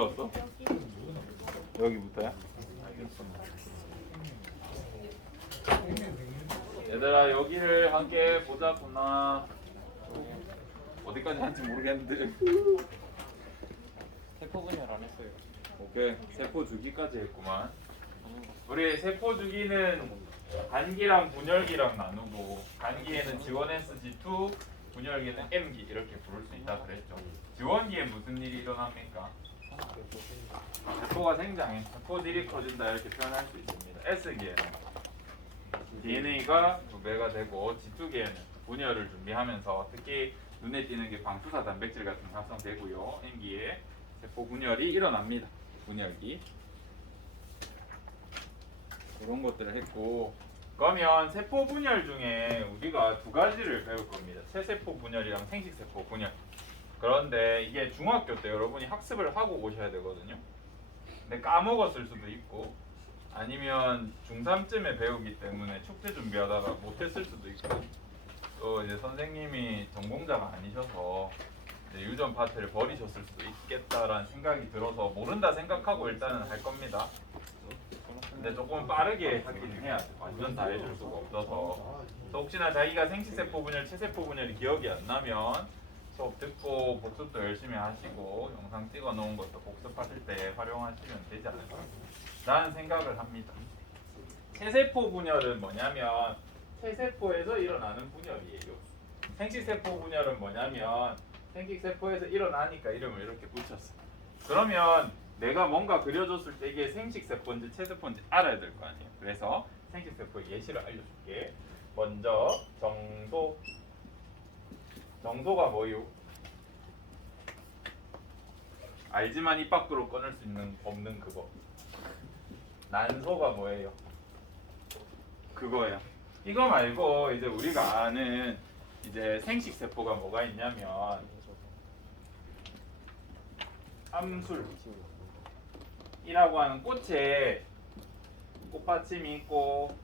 눌렀어? 여기부터야? 알겠어. 얘들아 여기를 함께 보자꾸나. 어디까지 한지 모르겠는데. 세포 분열 안 했어요. 오케이, 세포 주기까지 했구만. 우리 세포 주기는 간기랑 분열기랑 나누고, 간기에는 G1SG2, 분열기는 M기 이렇게 부를 수 있다 그랬죠. G1기에 무슨 일이 일어납니까? 세포가 생장해, 세포질이 커진다 이렇게 표현할 수 있습니다. S기에는 DNA가 2배가 되고, G2기에는 분열을 준비하면서 특히 눈에 띄는 게 방수사 단백질 같은 게 합성되고요. M기에 세포 분열이 일어납니다. 분열기. 그런 것들을 했고, 그러면 세포 분열 중에 우리가 두 가지를 배울 겁니다. 체세포 분열이랑 생식세포 분열. 그런데 이게 중학교 때 여러분이 학습을 하고 오셔야 되거든요. 근데 까먹었을 수도 있고, 아니면 중3쯤에 배우기 때문에 축제 준비하다가 못했을 수도 있고, 또 이제 선생님이 전공자가 아니셔서 이제 유전 파트를 버리셨을 수도 있겠다라는 생각이 들어서 모른다 생각하고 일단은 할 겁니다. 근데 조금 빠르게 하긴 해야 돼. 완전 다 해줄 수가 없어서. 또 혹시나 자기가 생식세포 분열, 체세포 분열이 기억이 안 나면 수업 듣고 복습도 열심히 하시고 영상 찍어 놓은 것도 복습하실 때 활용하시면 되지 않을까 라는 생각을 합니다. 체세포 분열은 뭐냐면 체세포에서 일어나는 분열이에요. 생식세포 분열은 뭐냐면 생식세포에서 일어나니까 이름을 이렇게 붙였어. 그러면 내가 뭔가 그려줬을 때 이게 생식세포인지 체세포인지 알아야 될 거 아니에요. 그래서 생식세포의 예시를 알려줄게. 먼저 정소. 정소가 뭐요? 알지만 입 밖으로 꺼낼 수 있는 없는 그거. 난소가 뭐예요? 그거야. 이거 말고 이제 우리가 아는 이제 생식세포가 뭐가 있냐면 암술이라고 하는 꽃에 꽃받침이 있고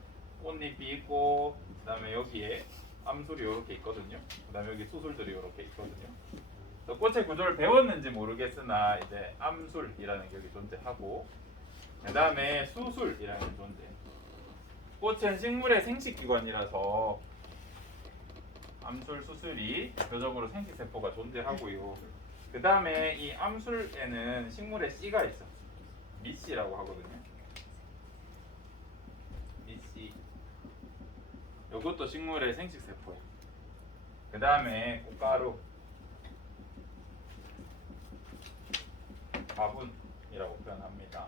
꽃잎이 있고, 그 다음에 여기에 암술이 이렇게 있거든요. 그 다음에 여기 수술들이 이렇게 있거든요. 꽃의 구조를 배웠는지 모르겠으나 이제 암술이라는 게 여기 존재하고, 그 다음에 수술이라는 게 존재. 꽃은 식물의 생식기관이라서 암술, 수술이 대표적으로 생식세포가 존재하고요. 그 다음에 이 암술에는 식물의 씨가 있어. 밑씨라고 하거든요. 밑씨. 이것도 식물의 생식세포예요. 그 다음에 꽃가루. 화분이라고 표현합니다.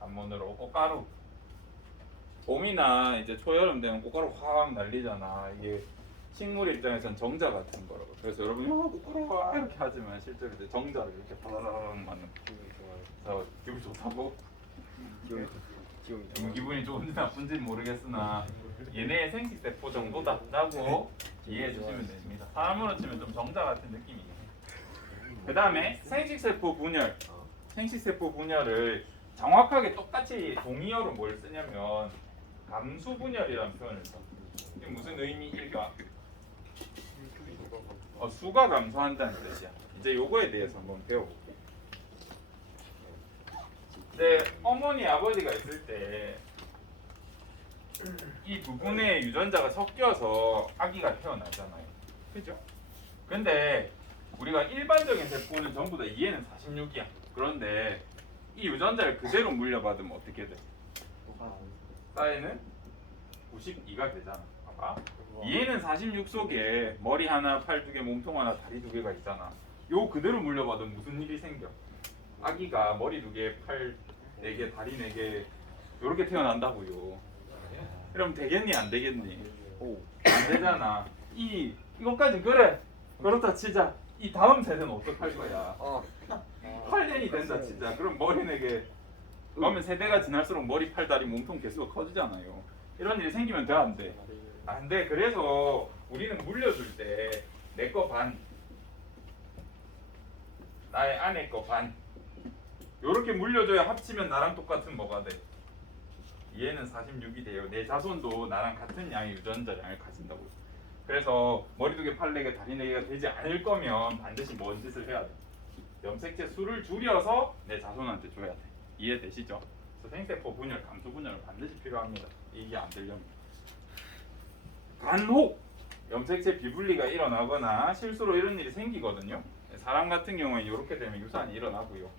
한문으로 꽃가루. 봄이나 이제 초여름 되면 꽃가루 확 날리잖아. 이게 식물 입장에선 정자 같은 거라고. 그래서 여러분 꽃가루 이렇게 하지만 실제로 이제 정자를 이렇게 바라락 맞는. 그래서 기분이 좋다고? 기분이 좋은지 나쁜지 모르겠으나 얘네의 생식세포 정도다라고 이해해 주시면 됩니다. 사람으로 치면 좀 정자 같은 느낌이에요. 그 다음에 생식세포 분열. 생식세포 분열을 정확하게 똑같이 동의어로 뭘 쓰냐면 감수분열이라는 표현을 써. 이게 무슨 의미일까? 수가 감소한다는 뜻이야. 이제 요거에 대해서 한번 배워볼게. 네, 어머니 아버지가 있을 때 이 부분에 유전자가 섞여서 아기가 태어나잖아요. 그죠? 근데 우리가 일반적인 세포는 전부 다 2에는 46이야. 그런데 이 유전자를 그대로 물려받으면 어떻게 돼? 4에는 92가 되잖아. 봐봐. 2에는 46 속에 머리 하나, 팔 2개, 몸통 하나, 다리 2개가 있잖아. 요 그대로 물려받으면 무슨 일이 생겨? 아기가 머리 2개, 팔 4개, 다리 4개 요렇게 태어난다고요. 그럼 되겠니 안 되겠니? 안 되잖아. 이것까지 그래. 그렇다 치자. 이 다음 세대는 어떡할 거야? 8년이 된다 치자. 그럼 머리 4개. 그러면 세대가 지날수록 머리, 팔, 다리, 몸통 개수가 커지잖아요. 이런 일이 생기면 돼 안 돼? 안 돼. 그래서 우리는 물려줄 때 내 거 반, 나의 아내 거 반. 요렇게 물려줘야 합치면 나랑 똑같은 뭐가 돼? 얘는 46이 돼요. 내 자손도 나랑 같은 양의 유전자량을 가진다고. 그래서 머리 2개, 팔 4개, 다리 4개가 되지 않을 거면 반드시 뭔 짓을 해야 돼? 염색체 수를 줄여서 내 자손한테 줘야 돼. 이해되시죠? 그래서 생세포 분열, 감소 분열은 반드시 필요합니다. 이게 안 되려면. 간혹 염색체 비분리가 일어나거나 실수로 이런 일이 생기거든요. 사람 같은 경우에 이렇게 되면 유산이 일어나고요.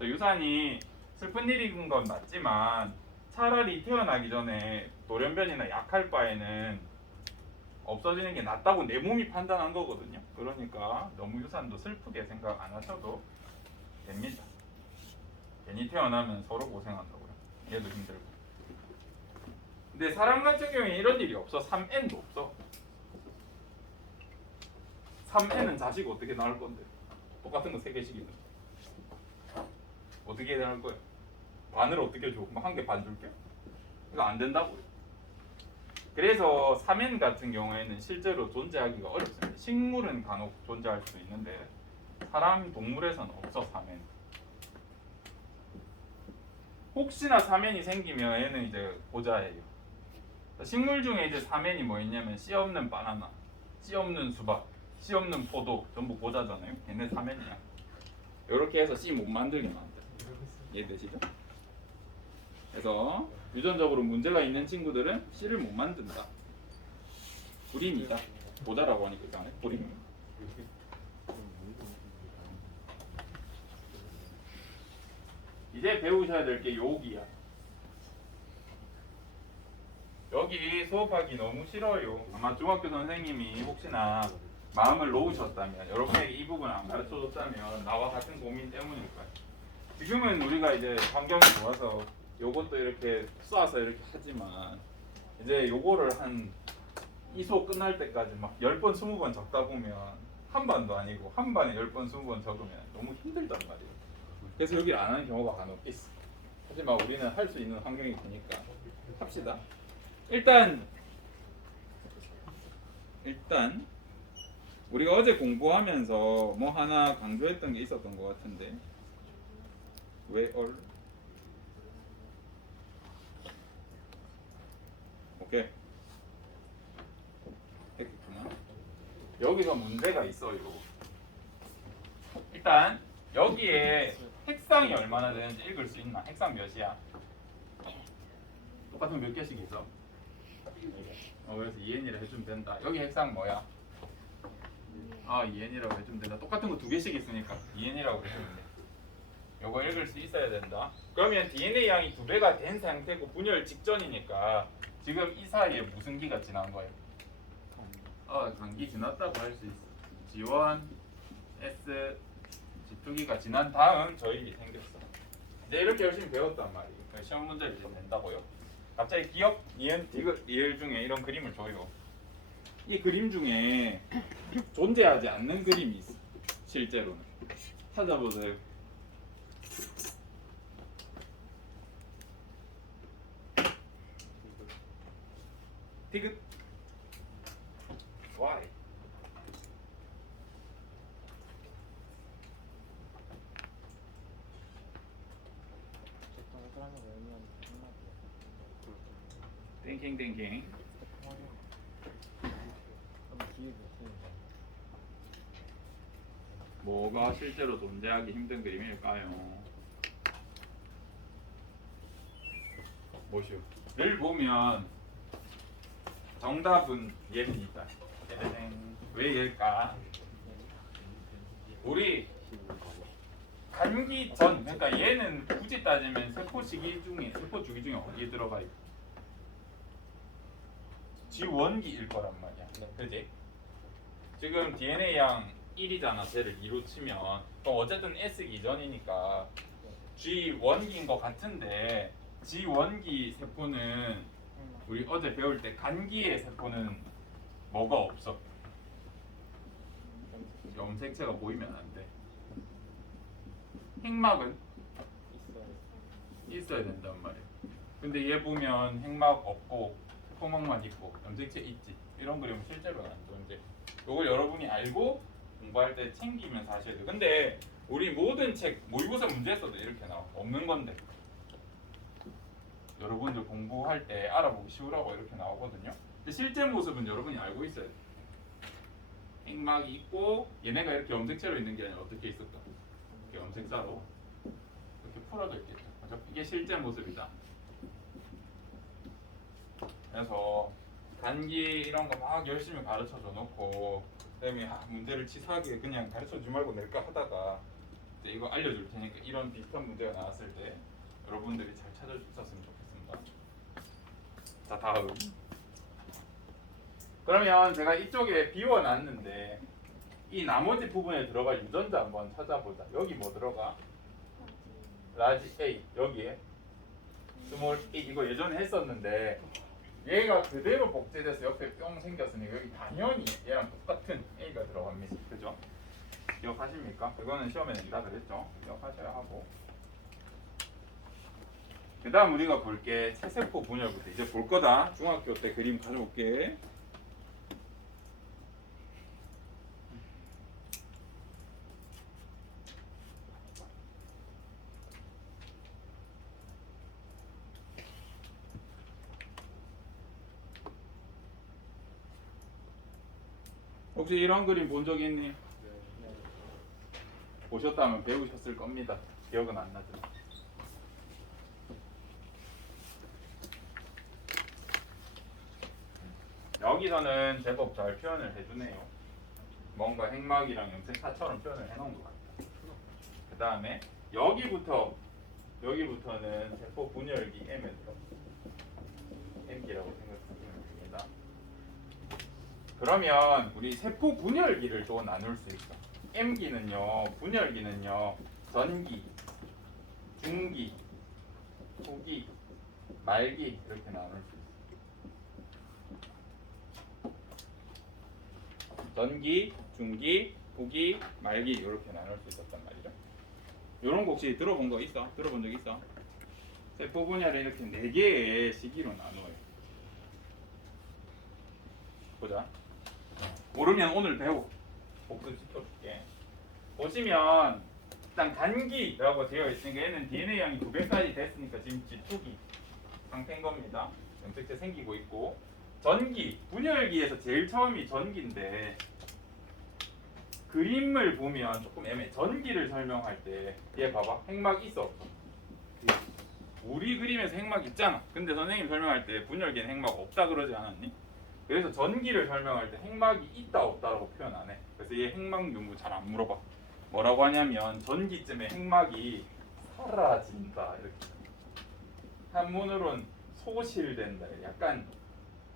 유산이 슬픈 일인 건 맞지만 차라리 태어나기 전에 돌연변이나 약할 바에는 없어지는 게 낫다고 내 몸이 판단한 거거든요. 그러니까 너무 유산도 슬프게 생각 안 하셔도 됩니다. 괜히 태어나면 서로 고생한다고요. 얘도 힘들고. 근데 사람 같은 경우에 이런 일이 없어. 3N도 없어. 3N은 자식 어떻게 낳을 건데? 똑같은 거 3개씩이면 어떻게 해야 할 거야? 반을 어떻게 줘? 뭐 한 개 반 줄게? 이거 안 된다고요. 그래서 3N 같은 경우에는 실제로 존재하기가 어렵습니다. 식물은 간혹 존재할 수 있는데 사람, 동물에서는 없어. 3N. 혹시나 3N이 생기면 얘는 이제 고자예요. 식물 중에 이제 3N이 뭐 있냐면 씨 없는 바나나, 씨 없는 수박, 씨 없는 포도 전부 고자잖아요. 얘네 3N이야. 이렇게 해서 씨 못 만들게 만들. 이해되시죠? 그래서 유전적으로 문제가 있는 친구들은 씨를 못 만든다. 불임이다. 고자라고 하니까 이상하네. 불임. 이제 배우셔야 될 게 여기야. 여기 수업하기 너무 싫어요. 아마 중학교 선생님이 혹시나 마음을 놓으셨다면, 여러분에게 이 부분 안 가르쳐줬다면 나와 같은 고민 때문일 거예요. 지금은 우리가 이제 환경이 좋아서 요것도 이렇게 쏴서 이렇게 하지만 이제 요거를 한 이 수업 끝날 때까지 막 10번, 20번 적다 보면 한 반도 아니고 한 반에 10번, 20번 적으면 너무 힘들단 말이에요. 그래서 여기를 안 하는 경우가 간혹 있어. 하지만 우리는 할 수 있는 환경이 되니까 합시다. 일단 우리가 어제 공부하면서 뭐 하나 강조했던 게 있었던 것 같은데 where 오케이 했겠구나. 여기서 문제가 있어요. 일단 여기에 핵상이 얼마나 되는지 읽을 수 있나? 핵상 몇이야? 똑같은 몇 개씩 있어? 그래서 2n이라 해주면 된다. 여기 핵상 뭐야? 2n이라고 해주면 된다. 똑같은 거 2개씩 있으니까 2n이라고 해주면 돼. 요거 읽을 수 있어야 된다. 그러면 DNA 양이 2배가 된 상태고 분열 직전이니까 지금 이 사이에 무슨 기가 지난 거예요? 간기 지났다고 할 수 있어. G1, S, G2기가 지난 다음 저 일이 생겼어. 이제 이렇게 열심히 배웠단 말이에요. 시험 문제를 이제 낸다고요. 갑자기 기억, 니은, 디귿, 리을 중에 이런 그림을 줘요. 이 그림 중에 존재하지 않는 그림이 있어. 실제로는. 찾아보세요. 디귿. Why? 띵킹. 뭐가 실제로 존재하기 힘든 그림일까요? 뭐시오? 를 보면 정답은 얘입니다. 왜 얘일까? 우리 간기 전, 그러니까 얘는 굳이 따지면 세포 주기 중에 어디에 들어가요? G1기일 거란 말이야. 그지? 지금 DNA 양 1이잖아. 쟤를 2로 치면 그럼 어쨌든 S기 전이니까 G1기인 것 같은데 G1기 세포는 우리 어제 배울 때 간기의 세포는 뭐가 없어? 염색체가 보이면 안 돼. 핵막은 있어야 된단 말이야. 근데 얘 보면 핵막 없고 토막만 있고 염색체 있지. 이런 그림은 실제로는 안 존재. 이걸 여러분이 알고 공부할 때 챙기면서 하셔야 돼. 근데 우리 모든 책 모의고사 문제에서도 이렇게 나와. 없는 건데. 여러분들 공부할 때 알아보기 쉬우라고 이렇게 나오거든요. 근데 실제 모습은 여러분이 알고 있어야 돼. 핵막이 있고 얘네가 이렇게 염색체로 있는 게 아니라 어떻게 있을까? 이렇게 염색사로 이렇게 풀어져 있겠죠. 그죠? 이게 실제 모습이다. 그래서 단기 이런 거 막 열심히 가르쳐 줘 놓고 그다음에 문제를 치사하게 그냥 가르쳐 주지 말고 낼까 하다가 이제 이거 알려줄 테니까 이런 비슷한 문제가 나왔을 때 여러분들이 잘 찾아주셨으면 좋겠습니다. 자, 다음. 그러면 제가 이쪽에 비워놨는데 이 나머지 부분에 들어갈 유전자 한번 찾아보자. 여기 뭐 들어가? 라지 A 여기에 스몰 A 이거 예전에 했었는데 얘가 그대로 복제돼서 옆에 뿅 생겼으니까 여기 당연히 얘랑 똑같은 A가 들어갑니다. 그죠? 기억하십니까? 그거는 시험에 낸다 그랬죠? 기억하셔야 하고 그 다음 우리가 볼 게 체세포 분열부터 이제 볼 거다. 중학교 때 그림 가져올게. 혹시 이런 그림 본 적 있니? 보셨다면 배우셨을 겁니다. 기억은 안 나지만. 여기서는 제법 잘 표현을 해주네요. 뭔가 핵막이랑 염색사처럼 표현을 해놓은 것 같아요. 그 다음에 여기부터는 세포 분열기 M에 들어. M기라고 생각하시면 됩니다. 그러면 우리 세포 분열기를 또 나눌 수 있어. M기는요, 분열기는요, 전기, 중기, 후기, 말기 이렇게 나눌 수 있어. 전기, 중기, 후기, 말기 이렇게 나눌 수 있었단 말이죠. 이런 거 혹시 들어본 거 있어? 들어본 적 있어? 세포 분열을 이렇게 4개의 시기로 나누어요. 보자. 모르면 오늘 배워. 복습시켜줄게. 보시면 일단 단기라고 되어 있으니까 얘는 DNA 양이 2배까지 됐으니까 지금 G2기 상태인 겁니다. 염색체 생기고 있고 전기, 분열기에서 제일 처음이 전기인데 그림을 보면 조금 애매해. 전기를 설명할 때 얘 봐봐. 핵막 있어 없어? 우리 그림에서 핵막 있잖아. 근데 선생님 설명할 때 분열기는 핵막 없다 그러지 않았니? 그래서 전기를 설명할 때 핵막이 있다 없다라고 표현 안 해. 그래서 얘 핵막 유무 잘 안 물어봐. 뭐라고 하냐면 전기쯤에 핵막이 사라진다 이렇게. 한문으로는 소실된다. 약간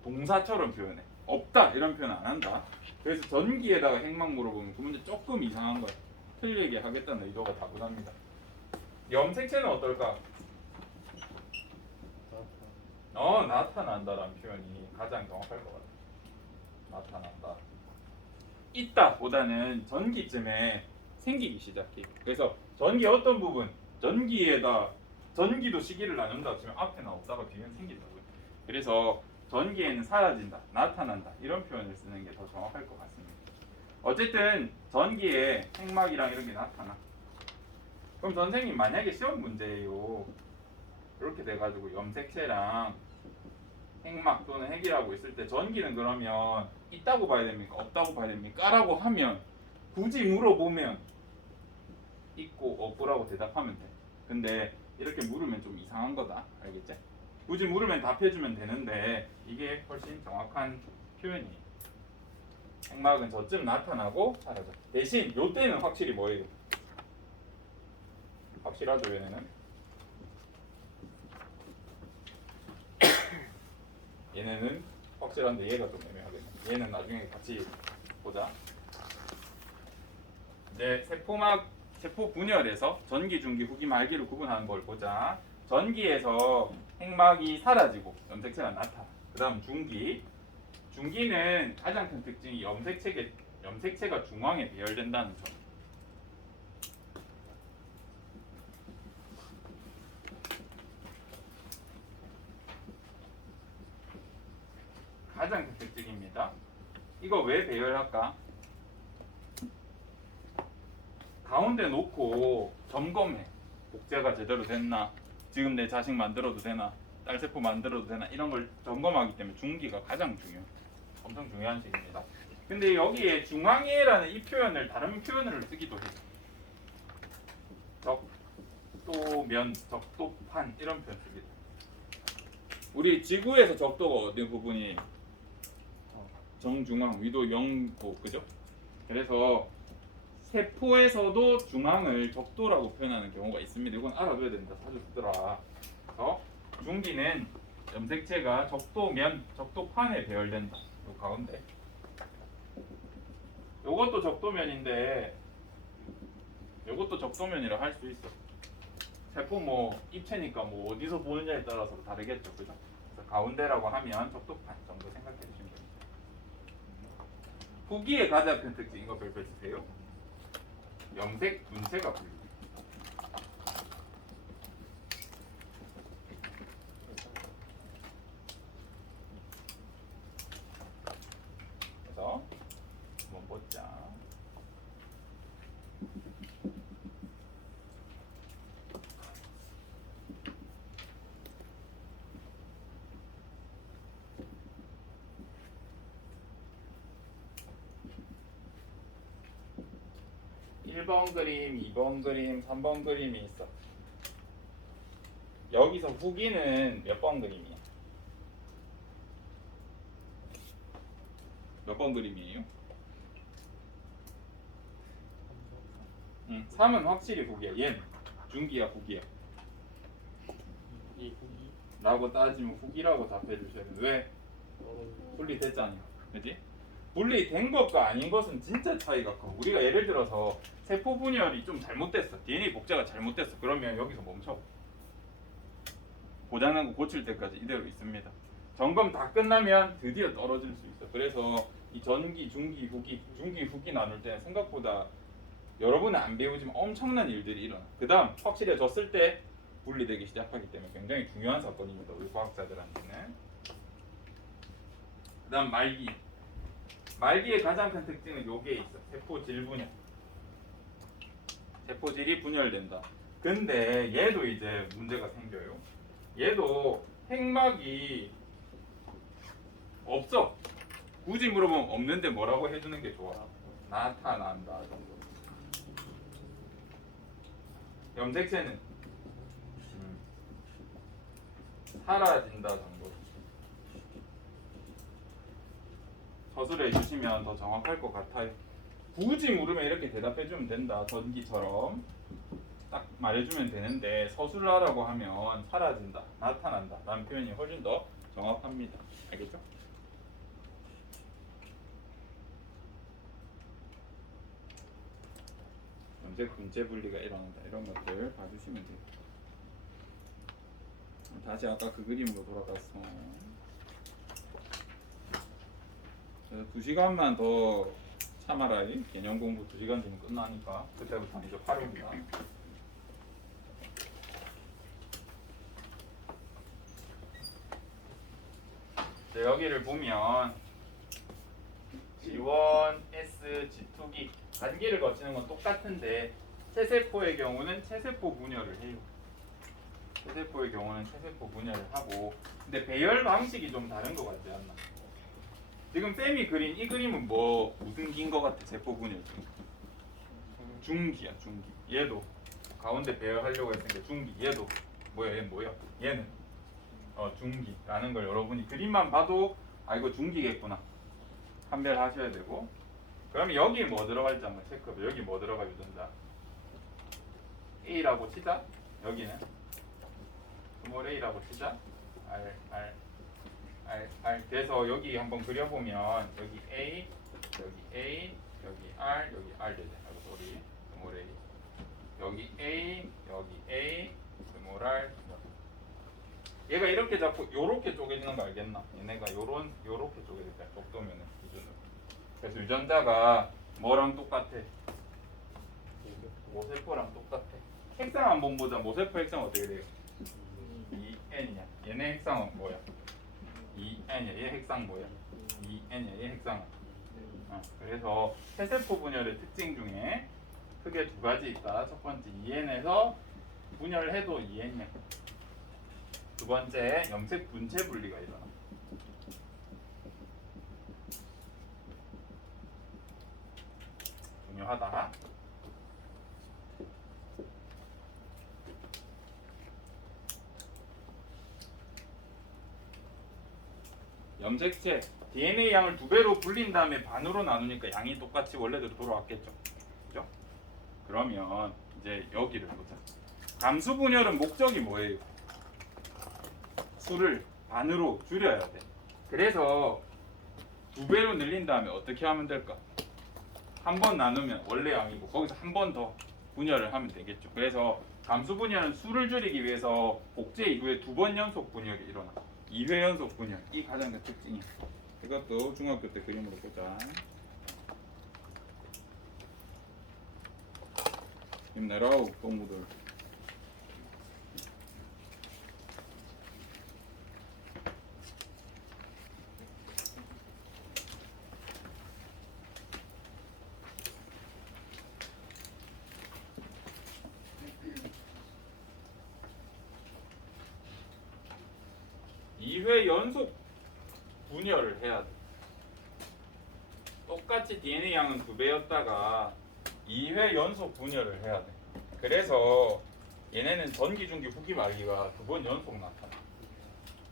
동사처럼 표현해. 없다 이런 표현 안 한다. 그래서 전기에다가 핵막 물어보면 그 문제 조금 이상한 거야. 틀리게 하겠다는 의도가 다분합니다. 염색체는 어떨까? 나타난다라는 표현이 가장 정확할 것 같아. 나타난다. 있다 보다는 전기쯤에 생기기 시작해. 그래서 전기 어떤 부분, 전기도 시기를 나눈다 치면 앞에나 없다가 뒤면 생긴다고요. 그래서 전기에는 사라진다, 나타난다 이런 표현을 쓰는 게 더 정확할 것 같습니다. 어쨌든 전기에 핵막이랑 이런 게 나타나. 그럼 선생님 만약에 시험 문제예요. 이렇게 돼가지고 염색체랑 핵막 또는 핵이라고 있을 때 전기는 그러면 있다고 봐야 됩니까? 없다고 봐야 됩니까? 라고 하면 굳이 물어보면 있고 없고라고 대답하면 돼. 근데 이렇게 물으면 좀 이상한 거다. 알겠지? 굳이 물으면 답해주면 되는데 이게 훨씬 정확한 표현이에요. 핵막은 저쯤 나타나고 사라져. 대신 요때는 확실히 뭐예요? 확실하죠 얘네는? 얘네는 확실한데 얘가 좀 애매하겠네. 얘는 나중에 같이 보자. 이제 세포 분열에서 전기, 중기, 후기, 말기를 구분하는 걸 보자. 전기에서 핵막이 사라지고 염색체가 나타나. 그 다음 중기는 가장 큰 특징이 염색체가 중앙에 배열된다는 점. 가장 큰 특징입니다. 이거 왜 배열할까? 가운데 놓고 점검해. 복제가 제대로 됐나? 지금 내 자식 만들어도 되나? 딸세포 만들어도 되나? 이런 걸 점검하기 때문에 중기가 가장 중요해요. 엄청 중요한 식입니다. 근데 여기에 중앙에라는 이 표현을 다른 표현으로 쓰기도 해요. 면, 적도판 이런 표현 씁니다. 우리 지구에서 적도가 어느 부분이 정중앙, 위도 0도, 그죠? 그래서 세포에서도 중앙을 적도라고 표현하는 경우가 있습니다. 이건 알아둬야 된다. 자주 쓰더라. 그래서 중기는 염색체가 적도면, 적도판에 배열된다. 요 가운데. 요것도 적도면인데, 요것도 적도면이라 할 수 있어. 세포 뭐 입체니까 뭐 어디서 보느냐에 따라서 다르겠죠, 그죠? 그래서 가운데라고 하면 적도판 정도 생각해 주시면 됩니다. 후기의 가장 큰 특징 이거 별표 주세요. 염색 분체가 분리됩니다. 그래서 한번 보자. 일 번 그림, 2번 그림, 3번 그림이 있어. 여기서 후기는 몇 번 그림이야? 몇 번 그림이에요? 3은 확실히 후기야. 얘는 중기야, 후기야. 이 후기 라고 따지면 후기라고 답해 주셔야 돼. 왜? 분리됐잖아요. 그지? 분리된 것과 아닌 것은 진짜 차이가 커. 우리가 예를 들어서 세포 분열이 좀 잘못됐어. DNA 복제가 잘못됐어. 그러면 여기서 멈춰. 고장난 거 고칠 때까지 이대로 있습니다. 점검 다 끝나면 드디어 떨어질 수 있어. 그래서 이 전기, 중기, 후기, 중기, 후기 나눌 때는 생각보다 여러분은 안 배우지만 엄청난 일들이 일어나. 그 다음 확실해졌을 때 분리되기 시작하기 때문에 굉장히 중요한 사건입니다. 우리 과학자들한테는. 그 다음 말기. 말기의 가장 큰 특징은 요게 있어. 세포질 분열. 세포질이 분열된다. 근데 얘도 이제 문제가 생겨요. 얘도 핵막이 없어. 굳이 물어보면 없는데 뭐라고 해주는 게 좋아? 나타난다 정도. 염색체는 사라진다 정도. 서술해 주시면 더 정확할 것 같아요. 굳이 물으면 이렇게 대답해 주면 된다. 전기처럼 딱 말해주면 되는데 서술을 하라고 하면 사라진다, 나타난다 라는 표현이 훨씬 더 정확합니다. 알겠죠? 염색 분체 분리가 일어난다. 이런 것들 봐주시면 돼요. 다시 아까 그 그림으로 돌아가서 그래서 2시간만 더 참아라. 개념 공부 2시간 뒤면 끝나니까 그때부터 이제 활용입니다. 자, 여기를 보면 G1, S, G2기 단계를 거치는 건 똑같은데 체세포의 경우는 체세포 분열을 해요. 체세포의 경우는 체세포 분열을 하고 근데 배열 방식이 좀 다른 것 같지 않나? 지금 쌤이 그린 이 그림은 뭐 무슨 기인 것 같아? 세포 분열 중기야, 중기. 얘도 가운데 배열하려고 했으니까 중기. 얘도 뭐야? 얘는 뭐야? 얘는 중기라는 걸 여러분이 그림만 봐도 아 이거 중기겠구나 판별하셔야 되고 그러면 여기 뭐 들어갈지 한번 체크해. 여기 뭐 들어가 유전자 A라고 치자. 여기는 스몰 A라고 치자. R 그래서 여기 한번 그려보면 여기 A 여기 R 되죠. 우리 스몰 A 여기 A 스몰 R 얘가 이렇게 잡고 요렇게 쪼개지는 거 알겠나? 얘네가 요렇게 쪼개질까? 적도면은 기준으로. 그래서 유전자가 뭐랑 똑같아? 모세포랑 똑같아. 핵상 한번 보자. 모세포 핵상 어떻게 돼요? 2N이야. 얘네 핵상은 뭐야? 2N이야. 얘 핵상 뭐야? 2N이야. 얘 핵상은. 그래서 세세포 분열의 특징 중에 크게 2가지 있다. 첫 번째 2N에서 분열을 해도 2N이야. 두 번째 염색 분체 분리가 일어나. 중요하다. 염색체 DNA 양을 2배로 불린 다음에 반으로 나누니까 양이 똑같이 원래대로 돌아왔겠죠. 그죠? 그러면 이제 여기를 보자. 감수 분열은 목적이 뭐예요? 수를 반으로 줄여야 돼. 그래서 2배로 늘린 다음에 어떻게 하면 될까? 한 번 나누면 원래 양이고 거기서 한 번 더 분열을 하면 되겠죠. 그래서 감수 분열은 수를 줄이기 위해서 복제 이후에 2번 연속 분열이 일어나. 2회 연속 분열. 이 가장 큰 특징이야. 이것도 중학교 때 그림으로 보자. 힘내라우 동무들. (2회) 연속 분열을 해야 돼. 똑같이 DNA 양은 2배였다가 2회 연속 분열을 해야 돼. 그래서 얘네는 전기, 중기, 후기, 말기가 2번 연속 나타나.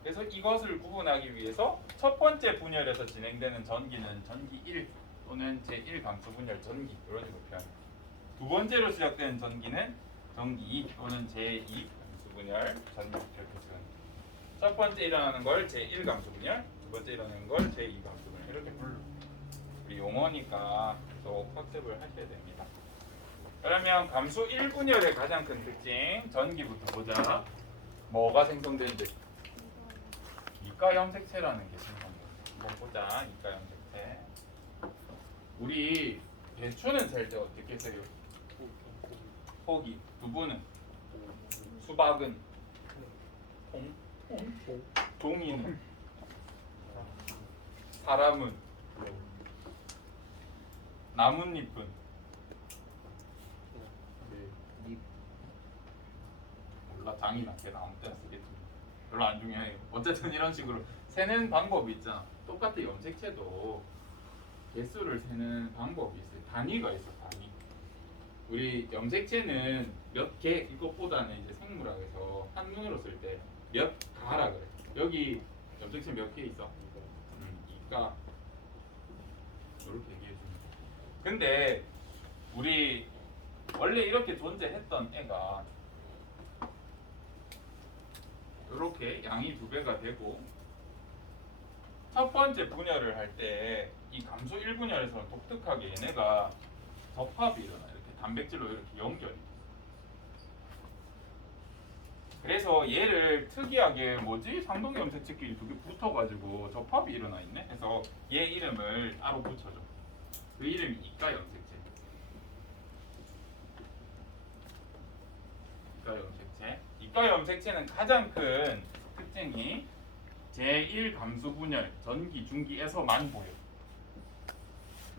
그래서 이것을 구분하기 위해서 첫 번째 분열에서 진행되는 전기는 전기 1 또는 제1 감수 분열 전기 이런 식으로 표현합니다. 두 번째로 시작되는 전기는 전기 2 또는 제2 감수 분열 전기 이렇게 표현합니다. 첫 번째 일어나는 걸 제1 감수 분열, 두 번째 일어나는 걸 제2 감수 분열 이렇게 불러. 우리 용어니까 계속 학습을 하셔야 됩니다. 그러면 감수 1분열의 가장 큰 특징 전기부터 보자. 뭐가 생성되는지 이가 염색체라는 게 생성돼요. 한번 보자. 이가 염색체. 우리 배추는 셀 때 어떻게 세요? 포기. 두부는? 수박은? 통? 종이는? 사람은? 나뭇잎은? 몰라. 장이나 걔나 아무 때나 쓰겠지. 별로 안 중요해요. 어쨌든 이런 식으로 세는 방법이 있잖아. 똑같은 염색체도 개수를 세는 방법이 있어요. 단위가 있어. 단위. 우리 염색체는 몇 개 이것보다는 이제 생물학에서 한눈으로 쓸 때 몇 가라 그래. 여기 염색체 몇 개 있어? 이가 이렇게 얘기해 주는 거. 근데 우리 원래 이렇게 존재했던 애가 이렇게 양이 2배가 되고 첫 번째 분열을 할 때 이 감소 1분열에서는 독특하게 얘네가 접합이 일어나. 이렇게 단백질로 이렇게 연결이. 그래서 얘를 특이하게 뭐지? 상동의 염색체끼리 2개 붙어가지고 접합이 일어나 있네. 그래서 얘 이름을 따로 붙여줘. 그 이름이 이가 염색체. 이가 염색체. 이가 염색체는 가장 큰 특징이 제1 감수 분열 전기 중기에서만 보여.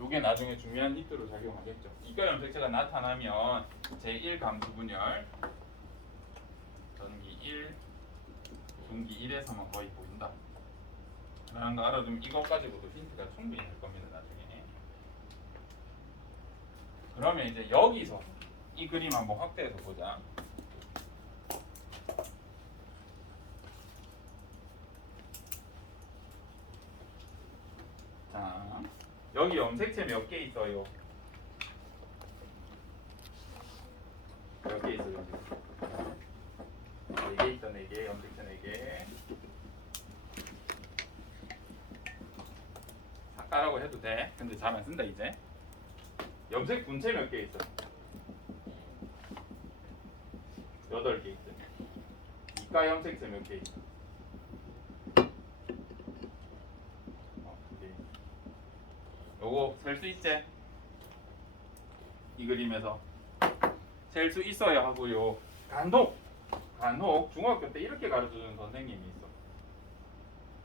요게 나중에 중요한 히트로 작용하겠죠. 이가 염색체가 나타나면 제1 감수 분열 전기 1 중기 1에서만 거의 보인다 라는 거 알아두면 이것 가지고도 힌트가 충분히 될 겁니다. 나중에. 그러면 이제 여기서 이 그림 한번 확대해서 보자. 자, 여기 염색체 몇 개 있어요? 몇 개 있어요? 4개 있어. 4개. 염색체 4개. 삭가라고 해도 돼. 근데 잘 안 쓴다 이제. 염색 분체 몇 개 있어? 8개 있어. 이가 염색체 몇 개 있어? 2개. 요거 셀 수 있지? 이 그림에서 셀 수 있어야 하고요. 간혹 중학교 때 이렇게 가르쳐주는 선생님이 있어.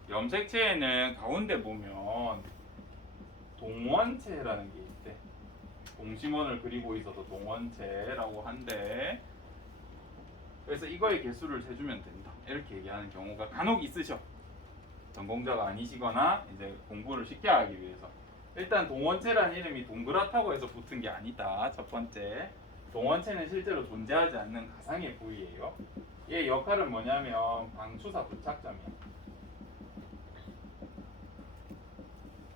염색체에는 가운데 보면 동원체라는 게 있대. 동심원을 그리고 있어서 동원체라고 한대. 그래서 이거의 개수를 세주면 된다. 이렇게 얘기하는 경우가 간혹 있으셔. 전공자가 아니시거나 이제 공부를 쉽게 하기 위해서. 일단 동원체라는 이름이 동그랗다고 해서 붙은 게 아니다. 첫 번째. 동원체는 실제로 존재하지 않는 가상의 부위예요. 얘 역할은 뭐냐면 방추사 부착점이야.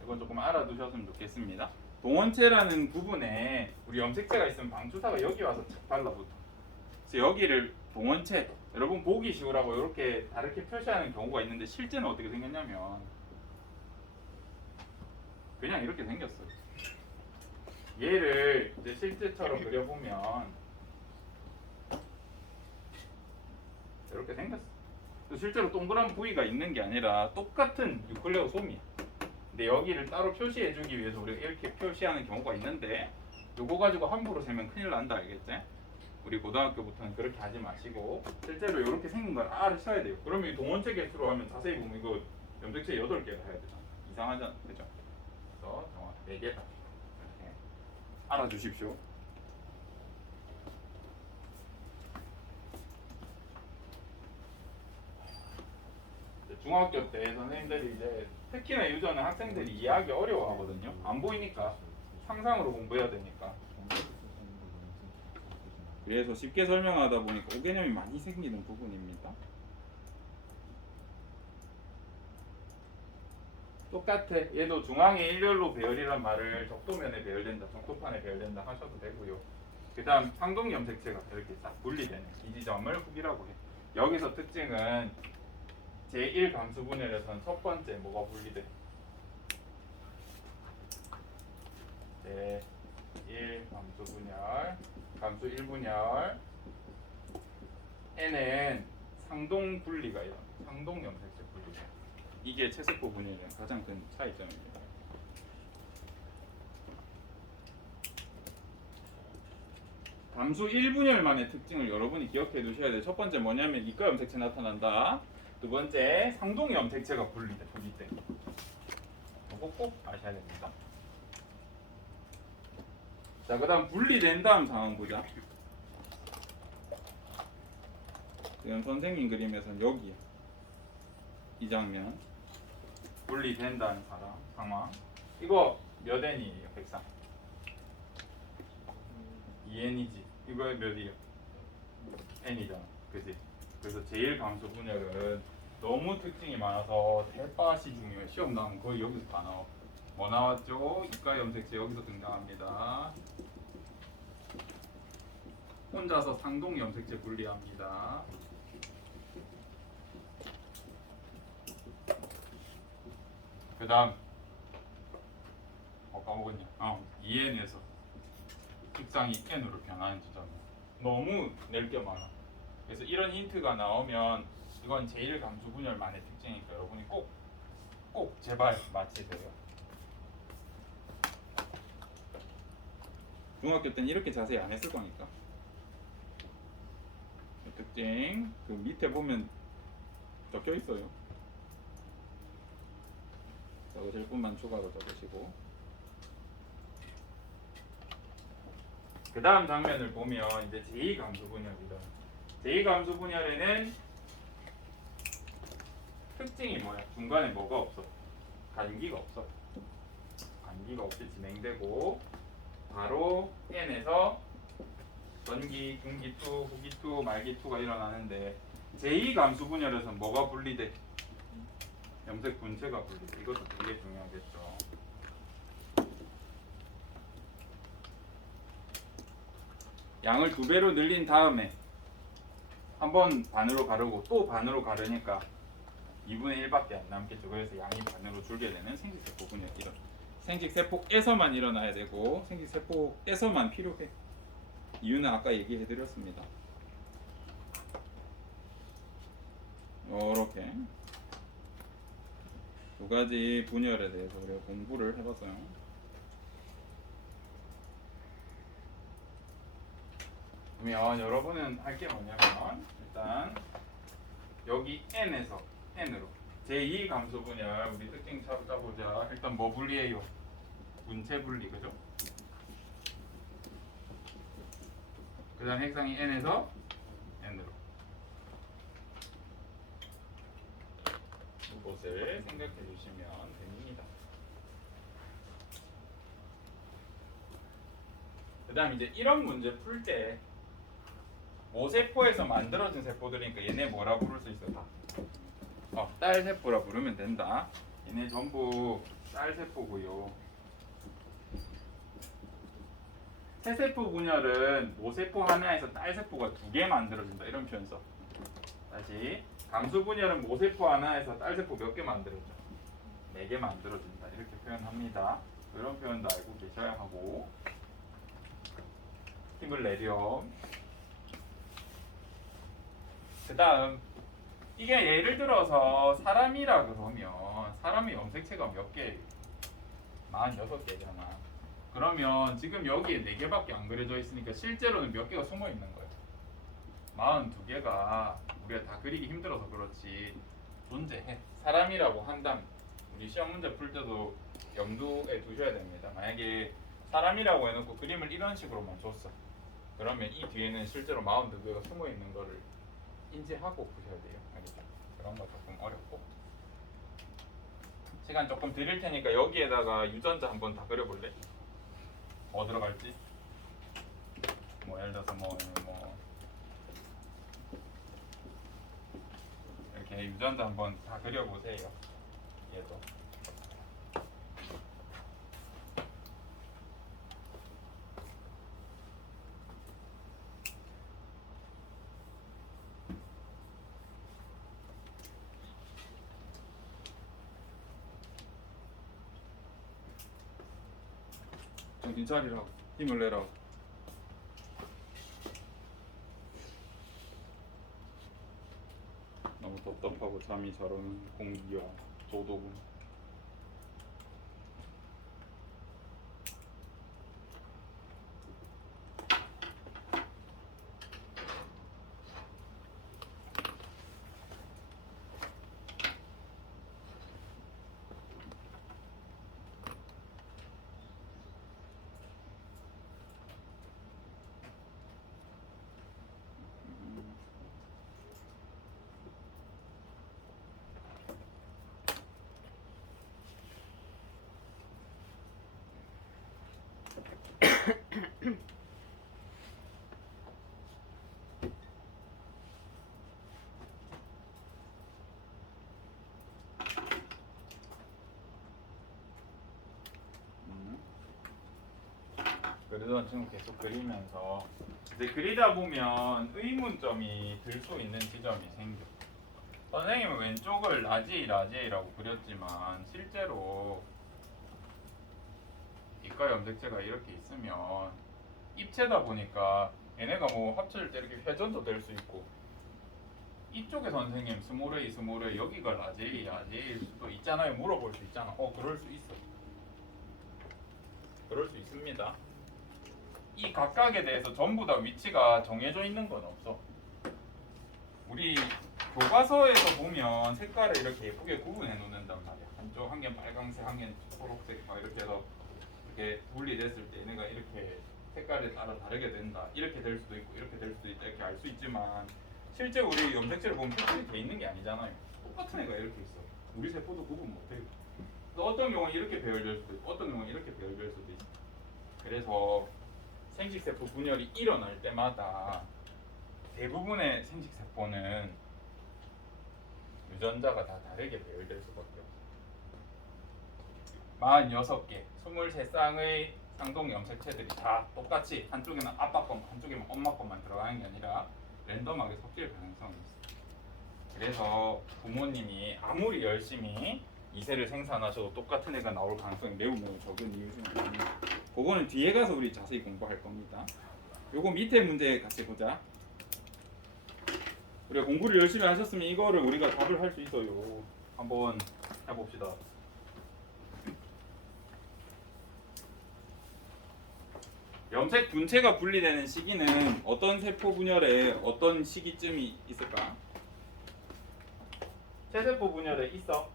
이건 조금 알아두셨으면 좋겠습니다. 동원체라는 부분에 우리 염색체가 있으면 방추사가 여기 와서 착 달라붙어. 그래서 여기를 동원체, 여러분 보기 쉬우라고 이렇게 다르게 표시하는 경우가 있는데 실제는 어떻게 생겼냐면 그냥 이렇게 생겼어요. 얘를 이제 실제처럼 그려보면 이렇게 생겼어. 실제로 동그란 부위가 있는 게 아니라 똑같은 유클레오솜이야. 근데 여기를 따로 표시해주기 위해서 우리가 이렇게 표시하는 경우가 있는데 요거 가지고 함부로 세면 큰일 난다, 알겠지? 우리 고등학교부터는 그렇게 하지 마시고 실제로 이렇게 생긴 걸 알아셔야 돼요. 그러면 이 동원체 개수로 하면 자세히 보면 이거 염색체 8개가 해야 되잖아. 이상하잖아, 그죠? 그래서 정확히 4개다. 이렇게 알아주십시오. 중학교 때 선생님들이 이제 특히나 유저는 학생들이 이해하기 어려워하거든요. 안 보이니까 상상으로 공부해야 되니까. 그래서 쉽게 설명하다 보니까 오개념이 많이 생기는 부분입니다. 똑같아. 얘도 중앙에 일렬로 배열이란 말을 적도면에 배열된다, 적도판에 배열된다 하셔도 되고요. 그 다음 상동 염색체가 이렇게 딱 분리되는 이 지점을 흡이라고 해. 여기서 특징은 제1 감수 분열에서는 첫 번째 뭐가 분리돼? 제1 감수 분열, 감수 1분열 N은 상동 분리가 일어나. 상동 염색체 분리가. 이게 체세포 분열이랑 가장 큰 차이점입니다. 감수 1분열만의 특징을 여러분이 기억해 두셔야 돼요. 첫 번째 뭐냐면 이가 염색체 나타난다. 두 번째 상동 염색체가 분리돼. 분리 때. 이거 꼭 아셔야 됩니다. 자, 그다음 분리된 다음 상황 보자. 지금 선생님 그림에서는 여기야. 이 장면. 분리된다는 상황. 이거 몇 N이에요? 백상. 2N이지. 이거 몇이에요? N이잖아. 그지? 그래서 제일 감수 분열은 너무 특징이 많아서 대빠시 중요해. 시험 나오면 거의 여기서 다 나와. 뭐 나왔죠? 이가 염색체 여기서 등장합니다. 혼자서 상동 염색체 분리합니다. 그 다음 까먹었냐? 2N에서 특성이 N으로 변하는 지점. 너무 낼 게 많아. 그래서 이런 힌트가 나오면 이건 제1 감수 분열만의 특징이니까 여러분이 꼭 제발 맞히세요. 중학교 때는 이렇게 자세히 안 했을 거니까. 특징 그 밑에 보면 적혀 있어요. 적으실 분만 추가로 적으시고. 그 다음 장면을 보면 이제 제2감수 분열이다. 제2감수 분열에는 특징이 뭐야? 중간에 뭐가 없어? 간기가 없어. 간기가 없이 진행되고 바로 N에서 전기, 중기투, 후기투, 말기투가 일어나는데 제2감수 분열에서는 뭐가 분리돼? 염색 분체가 분리돼. 이것도 되게 중요하겠죠. 양을 2배로 늘린 다음에 한 번 반으로 가르고 또 반으로 가르니까 2분의 1밖에 안 남겠죠. 그래서 양이 반으로 줄게 되는 생식세포 분열 이런. 생식세포에서만 일어나야 되고 생식세포에서만 필요해. 이유는 아까 얘기해드렸습니다. 이렇게 두 가지 분열에 대해서 우리가 공부를 해봤어요. 그러면 여러분은 할 게 뭐냐면 일단 여기 N에서 N으로 제2감수 분열 우리 특징 찾아보자. 일단 뭐 분리해요? 분체 분리, 그죠? 그 다음 핵상이 N에서 N으로 이것을 생각해 주시면 됩니다. 그 다음 이제 이런 문제 풀 때 모세포에서 만들어진 세포들이니까 얘네 뭐라 부를 수 있어? 다 딸세포라 부르면 된다. 얘네 전부 딸세포고요. 새세포 분열은 모세포 하나에서 딸세포가 2개 만들어진다. 이런 표현 써. 다시 감수 분열은 모세포 하나에서 딸세포 몇 개 만들어져? 4개 만들어진다. 이렇게 표현합니다. 이런 표현도 알고 계셔야 하고 힘을 내렴. 그 다음 이게 예를 들어서 사람이라 그러면 사람의 염색체가 몇 개예요? 46개잖아. 그러면 지금 여기에 4개밖에 안 그려져 있으니까 실제로는 몇 개가 숨어 있는 거예요? 42개가 우리가 다 그리기 힘들어서 그렇지 존재해. 사람이라고 한다면 우리 시험 문제 풀 때도 염두에 두셔야 됩니다. 만약에 사람이라고 해놓고 그림을 이런 식으로만 줬어. 그러면 이 뒤에는 실제로 42개가 숨어 있는 거를 인지하고 푸셔야 돼요. 알겠죠? 그런 거 조금 어렵고. 시간 조금 드릴 테니까 여기에다가 유전자 한번 다 그려볼래? 뭐 들어갈지? 뭐 예를 들어서 뭐 이렇게 유전자 한번 다 그려보세요. 얘도. 정신 차리라고. 힘을 내라고. 너무 답답하고 잠이 잘 오는 공기와 도도군. 그러던 지금 계속 그리면서 이제 그리다 보면 의문점이 들 수 있는 지점이 생겨. 선생님은 왼쪽을 라지라지라고 그렸지만 실제로 이과 염색체가 이렇게 있으면 입체다 보니까 얘네가 뭐 합쳐질 때 이렇게 회전도 될 수 있고 이쪽에 선생님 스몰 A 여기가 라지일 수도 있잖아요. 물어볼 수 있잖아. 그럴 수 있어. 그럴 수 있습니다. 이 각각에 대해서 전부 다 위치가 정해져 있는 건 없어. 우리 교과서에서 보면 색깔을 이렇게 예쁘게 구분해 놓는단 말이야. 한쪽 한 개는 빨강색, 한 개는 초록색 막 이렇게 해서 이렇게 분리됐을 때 얘네가 이렇게 색깔에 따라 다르게 된다. 이렇게 될 수도 있고 이렇게 될 수도 있다. 이렇게 알 수 있지만 실제 우리 염색체를 보면 표출이 돼 있는 게 아니잖아요. 똑같은 애가 이렇게 있어. 우리 세포도 구분 못해. 어떤 경우는 이렇게 배열될 수도 있고 어떤 경우는 이렇게 배열될 수도 있어. 그래서 생식세포 분열이 일어날 때마다 대부분의 생식세포는 유전자가 다 다르게 배열될 수밖에 없어. 46개, 23쌍의 상동 염색체들이 다 똑같이 한쪽에는 아빠 것만, 한쪽에는 엄마 것만 들어가는 게 아니라 랜덤하게 섞일 가능성이 있어. 그래서 부모님이 아무리 열심히 이세를 생산하셔도 똑같은 애가 나올 가능성이 매우 적은 이유 중에 하나입니다. 그거는 뒤에 가서 우리 자세히 공부할 겁니다. 요거 밑에 문제 같이 보자. 우리가 공부를 열심히 하셨으면 이거를 우리가 답을 할 수 있어요. 한번 해봅시다. 염색 분체가 분리되는 시기는 어떤 세포 분열에 어떤 시기쯤이 있을까? 체세포 분열에 있어.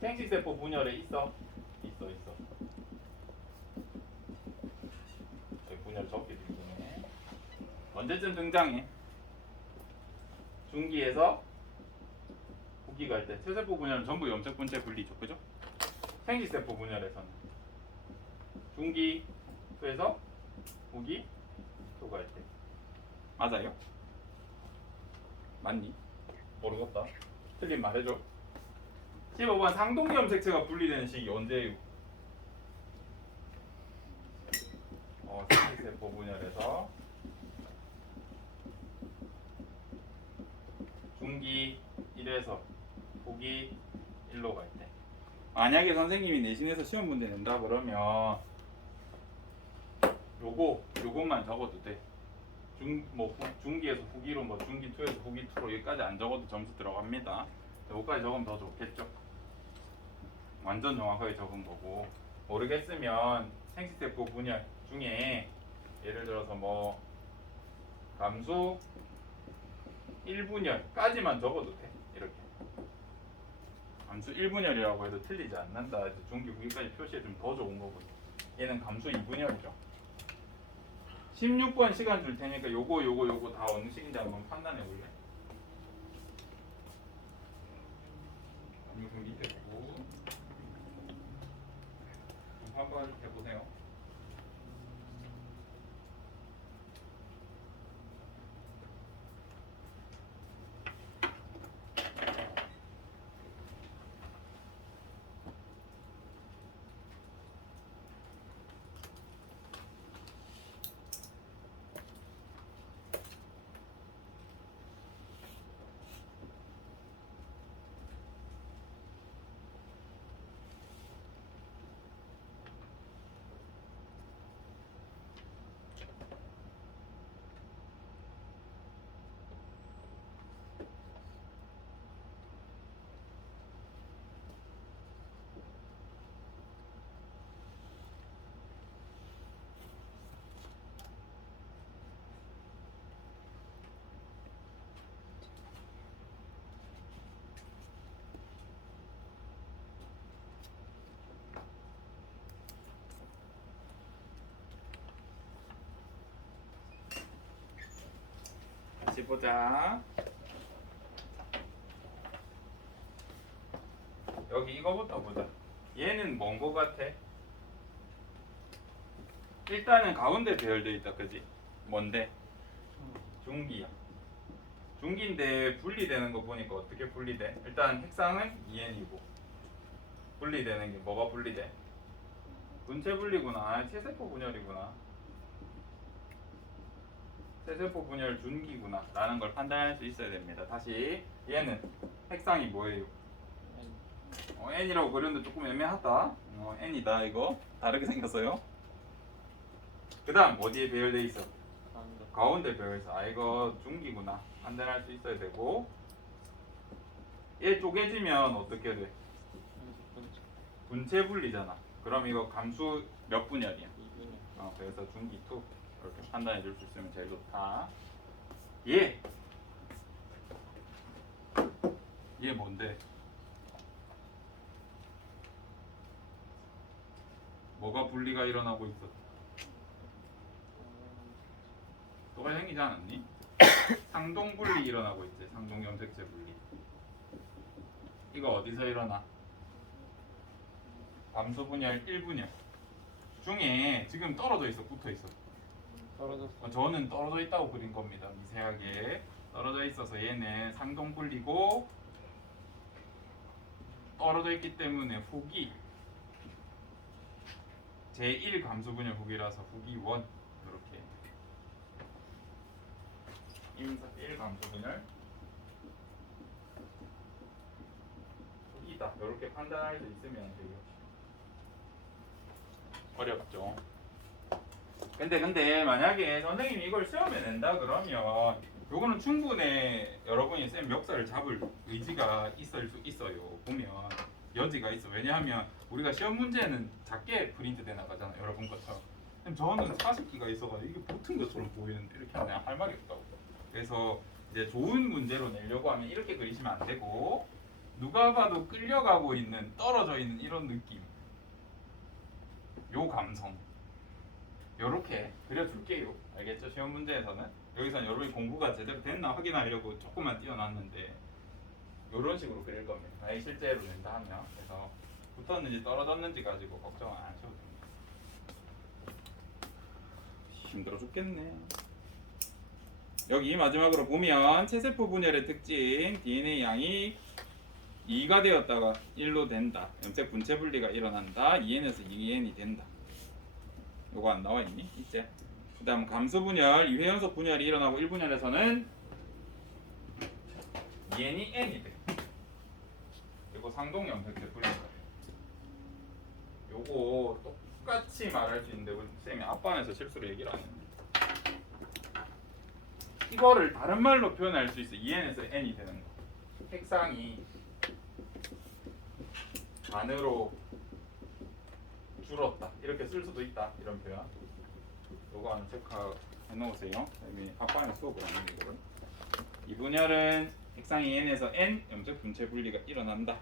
생식세포 분열에 있어. 분열 적게 들리네. 언제쯤 등장해? 중기에서 후기 갈 때. 체세포 분열은 전부 염색 분체 분리죠, 그죠? 생식세포 분열에서는 중기, 그래서 후기, 초 갈 때. 맞아요? 맞니? 모르겠다. 틀린 말해줘. 15번 상동염색체가 분리되는 시기 언제예요? 생식세포 분열에서 중기 1에서 후기 1로 갈 때. 만약에 선생님이 내신에서 시험 문제 낸다 그러면 요것만 적어도 돼. 중기에서 후기로 중기 2에서 후기 2로 여기까지 안 적어도 점수 들어갑니다. 요거까지 적으면 더 좋겠죠. 완전 정확하게 적은 거고. 모르겠으면 생식세포 분열 중에 예를 들어서 감수 1분열까지만 적어도 돼. 이렇게 감수 1분열이라고 해도 틀리지 않는다. 이제 중기 후기까지 표시해주면 더 좋은 거거든. 얘는 감수 2분열이죠. 16번 시간 줄 테니까 요거 다 어느 식인지 한번 판단해 볼래? 이거 밑에 보고 한번 해보세요. 다시 보자. 여기 이거부터 보자. 얘는 뭔 거 같아? 일단은 가운데 배열돼 있다, 그지? 뭔데? 중기야. 중기인데 분리되는 거 보니까 어떻게 분리돼? 일단 핵상은 2n이고 분리되는 게 뭐가 분리돼? 분체 분리구나. 체세포 분열이구나. 체세포 분열 중기구나 라는 걸 판단할 수 있어야 됩니다. 다시 얘는 핵상이 뭐예요? n이라고 그렸는데 조금 애매하다. n이다. 이거 다르게 생겼어요. 그 다음 어디에 배열돼 있어? 가운데 배열해서 이거 중기구나 판단할 수 있어야 되고, 얘 쪼개지면 어떻게 돼? 분체 분리잖아. 그럼 이거 감수 몇 분열이야? 그래서 중기 2 이렇게 판단해 줄 수 있으면 제일 좋다. 얘 뭔데? 뭐가 분리가 일어나고 있어? 너가 생기지 않았니? 상동 분리 일어나고 있지. 상동 염색체 분리. 이거 어디서 일어나? 감수 분열 1분열 중에 지금 떨어져 있어, 붙어 있어? 떨어졌어. 저는 떨어져 있다고 그린 겁니다. 미세하게 떨어져 있어서 얘는 상동 분리고 떨어져 있기 때문에 후기 제1 감수 분열 후기라서 후기 1 이렇게 임사 1 감수 분열 후기다 이렇게 판단할 수 있으면 돼요. 어렵죠. 근데 만약에 선생님이 이걸 시험에 낸다 그러면 요거는 충분히 여러분이 쌤 멱살을 잡을 의지가 있을 수 있어요. 보면 여지가 있어. 왜냐하면 우리가 시험 문제는 작게 프린트 돼 나가잖아, 여러분 것처럼. 저는 40기가 있어가지고 이게 붙은 것처럼 보이는데 이렇게 하면 할 말이 없다고. 그래서 이제 좋은 문제로 내려고 하면 이렇게 그리시면 안 되고, 누가 봐도 끌려가고 있는, 떨어져 있는 이런 느낌, 요 감성 요렇게 그려줄게요. 알겠죠? 시험 문제에서는 여기서는 여러분이 공부가 제대로 됐나 확인하려고 조금만 띄워놨는데 요런 식으로 그릴 겁니다. 아예 실제로 낸다 하면. 그래서 붙었는지 떨어졌는지 가지고 걱정 안 하셔도 됩니다. 힘들어 죽겠네. 여기 마지막으로 보면 체세포 분열의 특징, DNA 양이 2가 되었다가 1로 된다. 염색 분체 분리가 일어난다. 2n에서 2n이 된다. 요거 안 나와 있니? 있지? 그 다음 감수 분열, 2회 연속 분열이 일어나고 1분열에서는 2n이 n이 돼. 이거 상동 염색체 분리가. 요거 똑같이 말할 수 있는데 우리 쌤이 앞반에서 실수로 얘기를 안 했네. 이거를 다른 말로 표현할 수 있어. 2n에서 n이 되는 거. 색상이 반으로 줄었다. 이렇게 쓸 수도 있다. 이런 표현. 요거 하나 체크해 놓으세요. 여기 앞반에 수업을 안 했는데 이거를. 이 분열은 색상이 n에서 n 염색 분체 분리가 일어난다.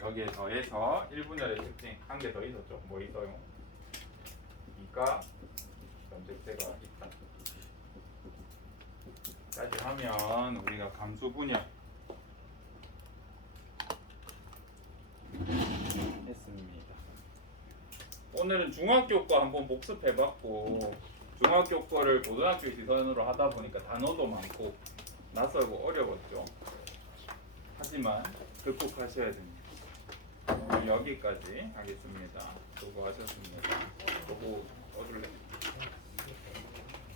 여기에 더해서 1분열의 특징 한 개 더 있었죠. 뭐 있어요? 이가 염색체가 있다. 까지 하면 우리가 감수 분열 했습니다. 오늘은 중학교 거 한번 복습해봤고 중학교 거를 고등학교 시선으로 하다 보니까 단어도 많고 낯설고 어려웠죠. 하지만 극복하셔야 됩니다. 여기까지 하겠습니다. 수고하셨습니다. 수고 어둘래?